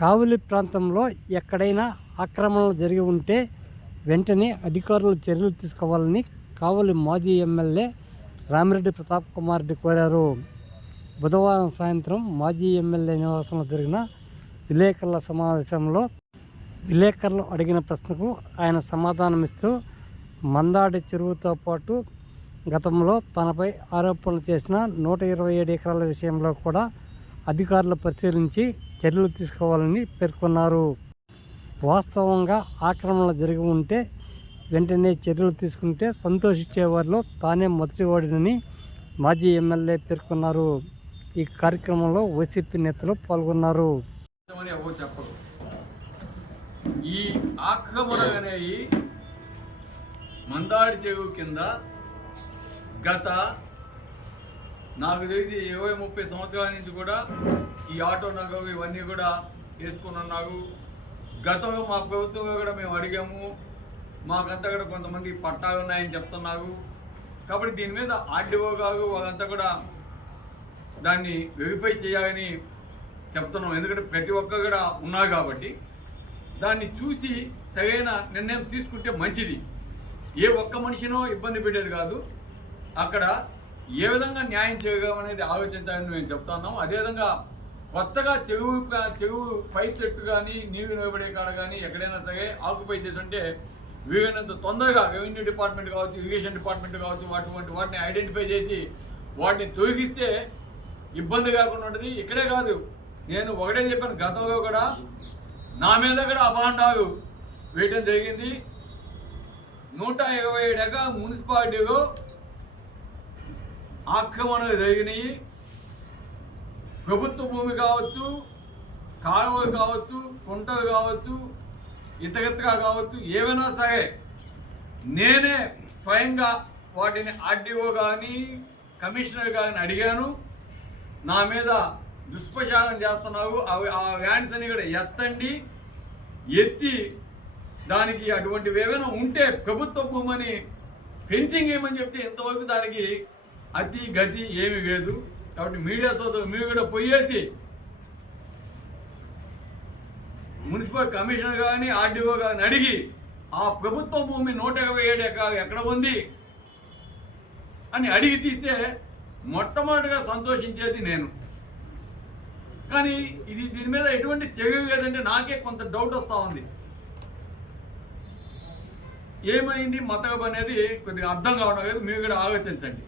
కావలి ప్రాంతంలో ఎక్కడైనా ఆక్రమణలు జరిగి ఉంటే వెంటనే అధికారులు చర్యలు తీసుకోవాలని కావలి మాజీ ఎమ్మెల్యే రామిరెడ్డి ప్రతాప్ కుమార్ రెడ్డి కోరారు. బుధవారం సాయంత్రం మాజీ ఎమ్మెల్యే నివాసంలో జరిగిన విలేకరుల సమావేశంలో విలేకరులు అడిగిన ప్రశ్నకు ఆయన సమాధానమిస్తూ మందాడి చెరువుతో పాటు గతంలో తనపై ఆరోపణలు చేసిన నూట ఇరవై ఏడు ఎకరాల విషయంలో కూడా అధికారులు పరిశీలించి చర్యలు తీసుకోవాలని పేర్కొన్నారు. వాస్తవంగా ఆక్రమణలు జరిగి ఉంటే వెంటనే చర్యలు తీసుకుంటే సంతోషించే వారిలో తానే మొదటివాడినని మాజీ ఎమ్మెల్యే పేర్కొన్నారు. ఈ కార్యక్రమంలో వైసీపీ నేతలు పాల్గొన్నారు. ఈ ఆక్రమణ అనేవి మందాడి చెరువు కింద గత నాకు తెలిసి ఇరవై ముప్పై సంవత్సరాల నుంచి కూడా ఈ ఆటో నగరు ఇవన్నీ కూడా వేసుకుని ఉన్నారు గతంలో మా ప్రభుత్వంలో కూడా మేము అడిగాము. మాకంతా కూడా కొంతమంది పట్టాలు ఉన్నాయని చెప్తున్నారు. కాబట్టి దీని మీద ఆర్డీఓ గారు వాళ్ళంతా కూడా దాన్ని వెరిఫై చేయాలని చెప్తున్నాం. ఎందుకంటే ప్రతి ఒక్క కూడా ఉన్నారు కాబట్టి దాన్ని చూసి సరైన నిర్ణయం తీసుకుంటే మంచిది. ఏ ఒక్క మనిషినో ఇబ్బంది పెట్టేది కాదు. అక్కడ ఏ విధంగా న్యాయం చేయగలమనేది ఆలోచించాలని మేము చెప్తున్నాం అదేవిధంగా కొత్తగా చెరువు ప్రా- చెరువు పై చెట్టు కానీ నీరు నిలబడే కాడ కానీ ఎక్కడైనా సరే ఆక్యుపై చేస్తుంటే వీలైనంత తొందరగా రెవెన్యూ డిపార్ట్మెంట్ కావచ్చు ఇరిగేషన్ డిపార్ట్మెంట్ కావచ్చు అటువంటి వాటిని ఐడెంటిఫై చేసి వాటిని తొలగిస్తే ఇబ్బంది కాకుండా ఉంటుంది. ఇక్కడే కాదు నేను ఒకటే చెప్పాను గతంలో కూడా నా మీద కూడా అభాండాలు వేయడం జరిగింది. నూట ఇరవై ఏడు ఎకరాల మున్సిపాలిటీలో ఆక్రమణలు జరిగినాయి ప్రభుత్వ భూమి కావచ్చు కాలువలు కావచ్చు కుంటలు కావచ్చు ఇతగతగా కావచ్చు ఏమైనా సరే నేనే స్వయంగా వాటిని ఆర్డీఓ కానీ కమిషనర్ కానీ అడిగాను. నా మీద దుష్ప్రచారం చేస్తున్నారు అవి ఆ వ్యాన్స్ అని కూడా ఎత్తండి. ఎత్తి దానికి అటువంటివి ఏమైనా ఉంటే ప్రభుత్వ భూమని ఫెన్సింగ్ ఏమని చెప్తే ఇంతవరకు దానికి అతి గతి ఏమీ లేదు. కాబట్టి మీడియా సోదరు మీరు కూడా పోయేసి మున్సిపల్ కమిషనర్ కానీ ఆర్డీఓ కానీ అడిగి ఆ ప్రభుత్వ భూమి నూట ఇరవై ఏడు ఎకరాలు ఎక్కడ ఉంది అని అడిగి తీస్తే మొట్టమొదటిగా సంతోషించేది నేను. కానీ ఇది దీని మీద ఎటువంటి చర్య లేదంటే నాకే కొంత డౌట్ వస్తూ ఉంది. ఏమైంది? మతకం అనేది కొద్దిగా అర్థం కావడం లేదు. మీరు కూడా ఆలోచించండి.